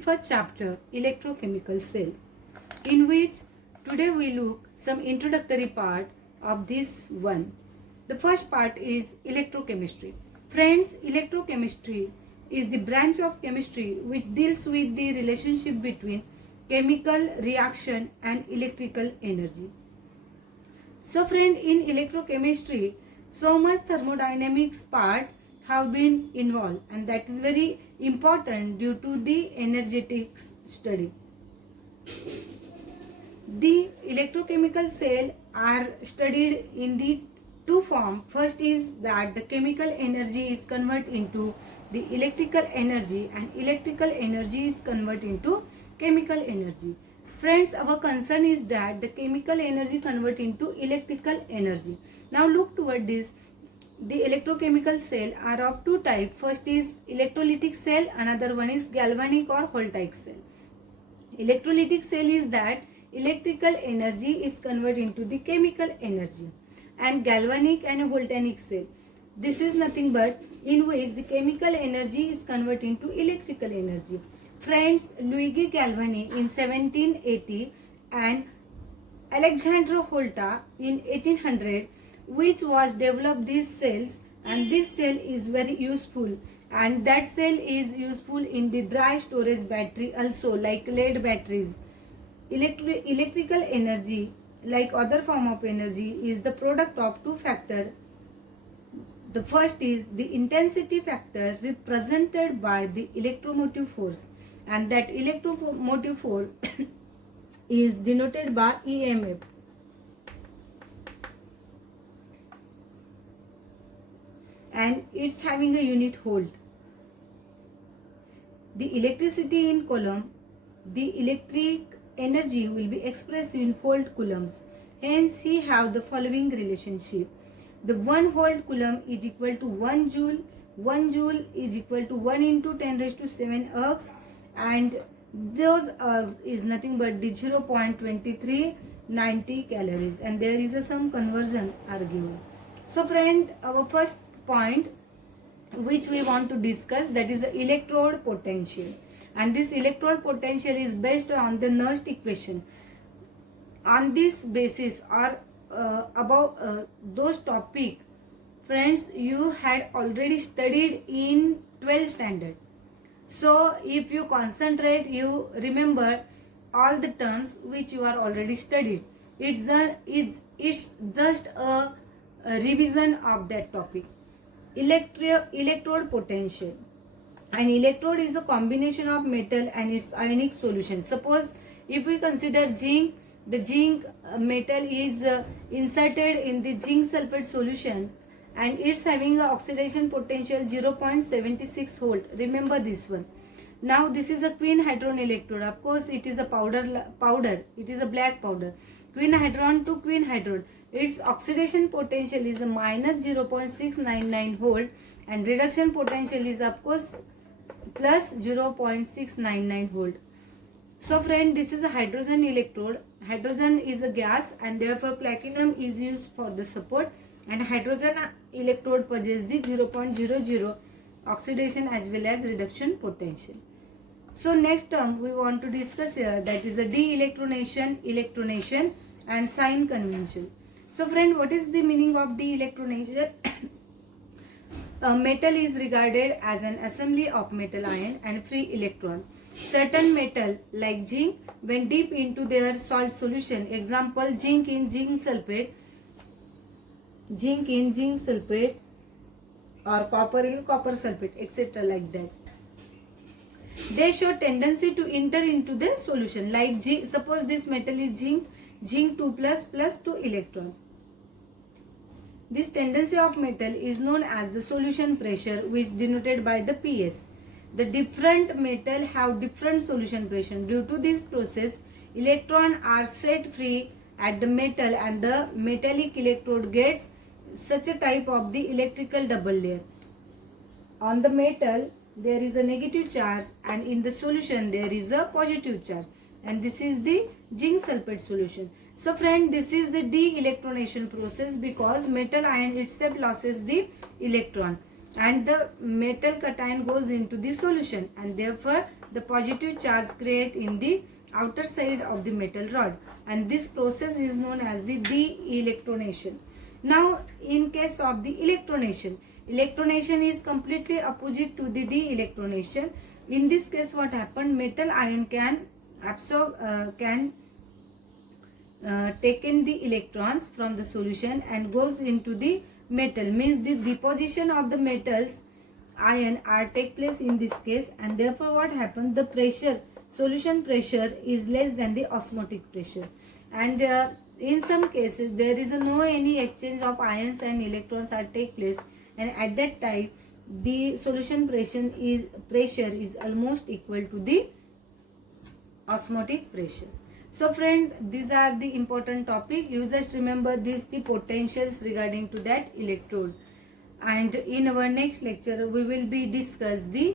First chapter, electrochemical cell, in which today we look some introductory part of this one. The first part is electrochemistry. Friends, electrochemistry is the branch of chemistry which deals with the relationship between chemical reaction and electrical energy. So friend, in electrochemistry, so much thermodynamics part have been involved, and that is very important due to the energetics study. The electrochemical cell are studied in the two form. First is that the chemical energy is converted into the electrical energy, and electrical energy is converted into chemical energy. Friends, our concern is that the chemical energy convert into electrical energy. Now look toward this. The electrochemical cell are of two types. First is electrolytic cell, another one is galvanic or voltaic cell. Electrolytic cell is that electrical energy is converted into the chemical energy, and galvanic and voltaic cell, this is nothing but in which the chemical energy is converted into electrical energy. Friends, Luigi Galvani in 1780 and Alexandro Volta in 1800, which was developed these cells, and this cell is very useful, and that cell is useful in the dry storage battery also, like lead batteries. Electrical energy, like other form of energy, is the product of two factors. The first is the intensity factor represented by the electromotive force, and that electromotive force is denoted by EMF. And it's having a unit volt. The electricity in coulomb, the electric energy will be expressed in volt coulombs. Hence, he have the following relationship. The 1 volt coulomb is equal to 1 joule. 1 joule is equal to 1 into 10 raised to 7 ergs, and those ergs is nothing but the 0.2390 calories, and there is some conversion are given. So friend, our first point which we want to discuss, that is the electrode potential, and this electrode potential is based on the Nernst equation. On this basis or about those topic, friends, you had already studied in 12th standard. So if you concentrate, you remember all the terms which you are already studied. It's just a revision of that topic. Electrode potential. An electrode is a combination of metal and its ionic solution. Suppose if we consider zinc, the zinc metal is inserted in the zinc sulfate solution, and it's having a oxidation potential 0.76 volt. Remember this one. Now this is a quinhydron electrode. Of course it is a powder. It is a black powder. Quinhydron to quinhydron, its oxidation potential is a minus 0.699 volt, and reduction potential is of course plus 0.699 volt. So friend, this is a hydrogen electrode. Hydrogen is a gas, and therefore platinum is used for the support, and hydrogen electrode possesses the 0.00 oxidation as well as reduction potential. So next term we want to discuss here, that is the de-electronation, electronation and sign convention. So friend, what is the meaning of de-electronation? A metal is regarded as an assembly of metal ion and free electrons. Certain metal like zinc, when deep into their salt solution, example zinc in zinc sulfate, or copper in copper sulfate, etc. like that, they show tendency to enter into the solution. Like suppose this metal is zinc 2 plus 2 electrons. This tendency of metal is known as the solution pressure, which denoted by the PS. The different metal have different solution pressure. Due to this process, electrons are set free at the metal, and the metallic electrode gets such a type of the electrical double layer. On the metal there is a negative charge, and in the solution there is a positive charge, and this is the zinc sulfate solution. So friend, this is the de-electronation process, because metal ion itself loses the electron, and the metal cation goes into the solution, and therefore the positive charge created in the outer side of the metal rod, and this process is known as the de-electronation. Now in case of the electronation, electronation is completely opposite to the de-electronation. In this case what happened, metal ion can absorb taken the electrons from the solution and goes into the metal, means the deposition of the metals ion are take place in this case, and therefore what happens, the pressure, solution pressure is less than the osmotic pressure, and in some cases there is no any exchange of ions and electrons are take place, and at that time the solution pressure is almost equal to the osmotic pressure. So friend, these are the important topic. You just remember this, the potentials regarding to that electrode. And in our next lecture, we will be discuss the